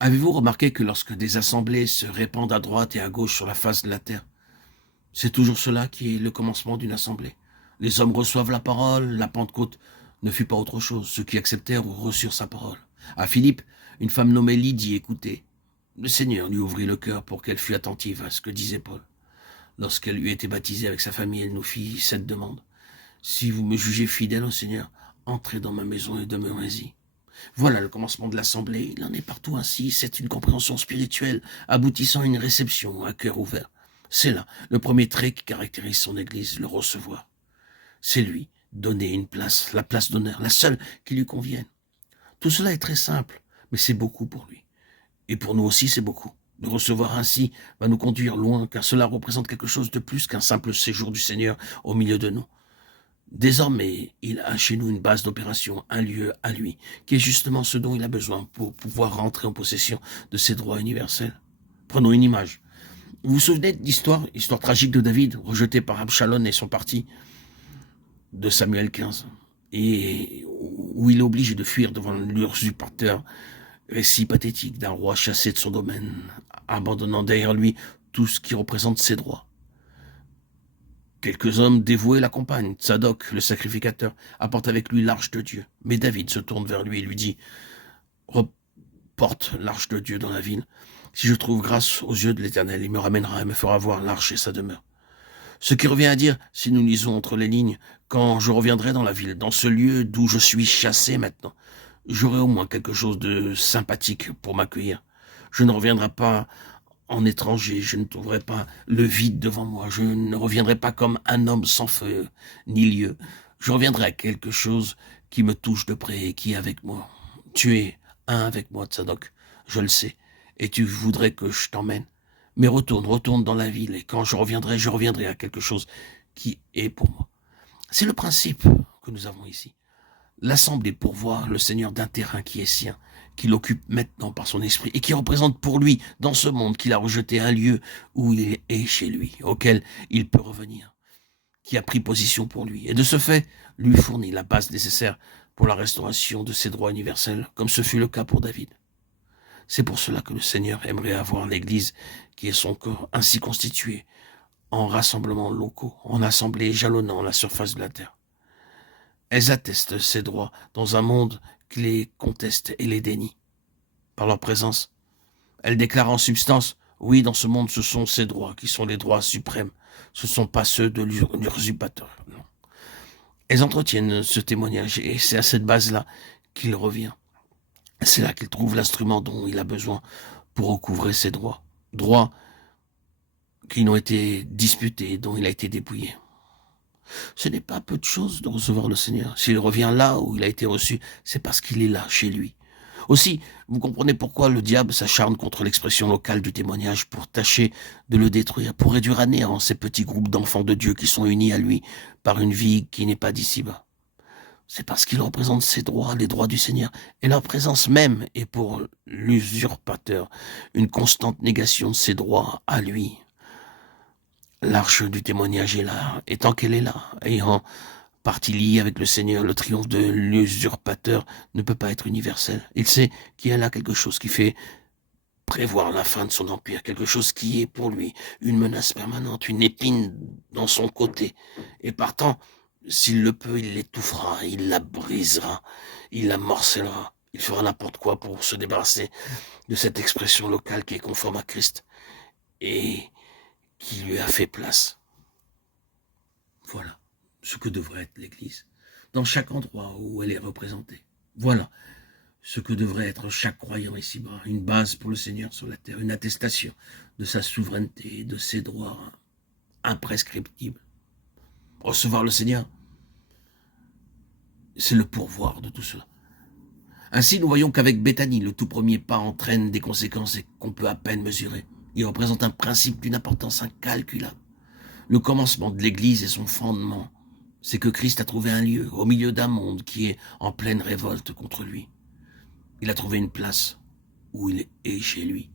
Avez-vous remarqué que lorsque des assemblées se répandent à droite et à gauche sur la face de la terre, c'est toujours cela qui est le commencement d'une assemblée. Les hommes reçoivent la parole, la Pentecôte ne fut pas autre chose. Ceux qui acceptèrent reçurent sa parole. À Philippe, une femme nommée Lydie écoutait. Le Seigneur lui ouvrit le cœur pour qu'elle fût attentive à ce que disait Paul. Lorsqu'elle eut été baptisée avec sa famille, elle nous fit cette demande. Si vous me jugez fidèle au Seigneur, entrez dans ma maison et demeurez-y. Voilà le commencement de l'assemblée. Il en est partout ainsi. C'est une compréhension spirituelle aboutissant à une réception à cœur ouvert. C'est là le premier trait qui caractérise son Église, le recevoir. C'est lui, donner une place, la place d'honneur, la seule qui lui convienne. Tout cela est très simple, mais c'est beaucoup pour lui. Et pour nous aussi, c'est beaucoup. De recevoir ainsi va nous conduire loin, car cela représente quelque chose de plus qu'un simple séjour du Seigneur au milieu de nous. Désormais, il a chez nous une base d'opération, un lieu à lui, qui est justement ce dont il a besoin pour pouvoir rentrer en possession de ses droits universels. Prenons une image. Vous vous souvenez de l'histoire tragique de David, rejeté par Absalom et son parti, de Samuel 15, et où il est obligé de fuir devant l'usurpateur, récit pathétique d'un roi chassé de son domaine, abandonnant derrière lui tout ce qui représente ses droits. Quelques hommes dévoués l'accompagnent. Tsadok, le sacrificateur, apporte avec lui l'arche de Dieu. Mais David se tourne vers lui et lui dit « Reporte l'arche de Dieu dans la ville. Si je trouve grâce aux yeux de l'Éternel, il me ramènera et me fera voir l'arche et sa demeure. » Ce qui revient à dire, si nous lisons entre les lignes, quand je reviendrai dans la ville, dans ce lieu d'où je suis chassé maintenant, j'aurai au moins quelque chose de sympathique pour m'accueillir. Je ne reviendrai pas en étranger, je ne trouverai pas le vide devant moi, je ne reviendrai pas comme un homme sans feu ni lieu. Je reviendrai à quelque chose qui me touche de près et qui est avec moi. Tu es un avec moi, Tsadok, je le sais, et tu voudrais que je t'emmène. Mais retourne dans la ville, et quand je reviendrai à quelque chose qui est pour moi. C'est le principe que nous avons ici. L'Assemblée pour voir le Seigneur d'un terrain qui est sien, qu'il occupe maintenant par son esprit, et qui représente pour lui, dans ce monde qu'il a rejeté, un lieu où il est chez lui, auquel il peut revenir, qui a pris position pour lui, et de ce fait, lui fournit la base nécessaire pour la restauration de ses droits universels, comme ce fut le cas pour David. C'est pour cela que le Seigneur aimerait avoir l'Église, qui est son corps, ainsi constitué, en rassemblements locaux, en assemblées jalonnant la surface de la terre. Elles attestent ces droits dans un monde qui les conteste et les dénie. Par leur présence, elles déclarent en substance, oui, dans ce monde, ce sont ces droits qui sont les droits suprêmes. Ce ne sont pas ceux de l'usurpateur. Non. Elles entretiennent ce témoignage et c'est à cette base-là qu'il revient. C'est là qu'il trouve l'instrument dont il a besoin pour recouvrer ses droits. Droits qui n'ont été disputés, dont il a été dépouillé. Ce n'est pas peu de chose de recevoir le Seigneur. S'il revient là où il a été reçu, c'est parce qu'il est là, chez lui. Aussi, vous comprenez pourquoi le diable s'acharne contre l'expression locale du témoignage pour tâcher de le détruire, pour réduire à néant ces petits groupes d'enfants de Dieu qui sont unis à lui par une vie qui n'est pas d'ici-bas. C'est parce qu'il représente ses droits, les droits du Seigneur, et leur présence même est pour l'usurpateur une constante négation de ses droits à lui. L'arche du témoignage est là, et tant qu'elle est là, ayant partie liée avec le Seigneur, le triomphe de l'usurpateur ne peut pas être universel. Il sait qu'il y a là quelque chose qui fait prévoir la fin de son empire, quelque chose qui est pour lui une menace permanente, une épine dans son côté. Et partant, s'il le peut, il l'étouffera, il la brisera, il la morcellera. Il fera n'importe quoi pour se débarrasser de cette expression locale qui est conforme à Christ et qui lui a fait place. Voilà ce que devrait être l'Église, dans chaque endroit où elle est représentée. Voilà ce que devrait être chaque croyant ici-bas, une base pour le Seigneur sur la terre, une attestation de sa souveraineté, de ses droits imprescriptibles. Recevoir le Seigneur, c'est le pourvoir de tout cela. Ainsi, nous voyons qu'avec Béthanie, le tout premier pas entraîne des conséquences qu'on peut à peine mesurer. Il représente un principe d'une importance incalculable. Le commencement de l'Église et son fondement, c'est que Christ a trouvé un lieu au milieu d'un monde qui est en pleine révolte contre lui. Il a trouvé une place où il est chez lui.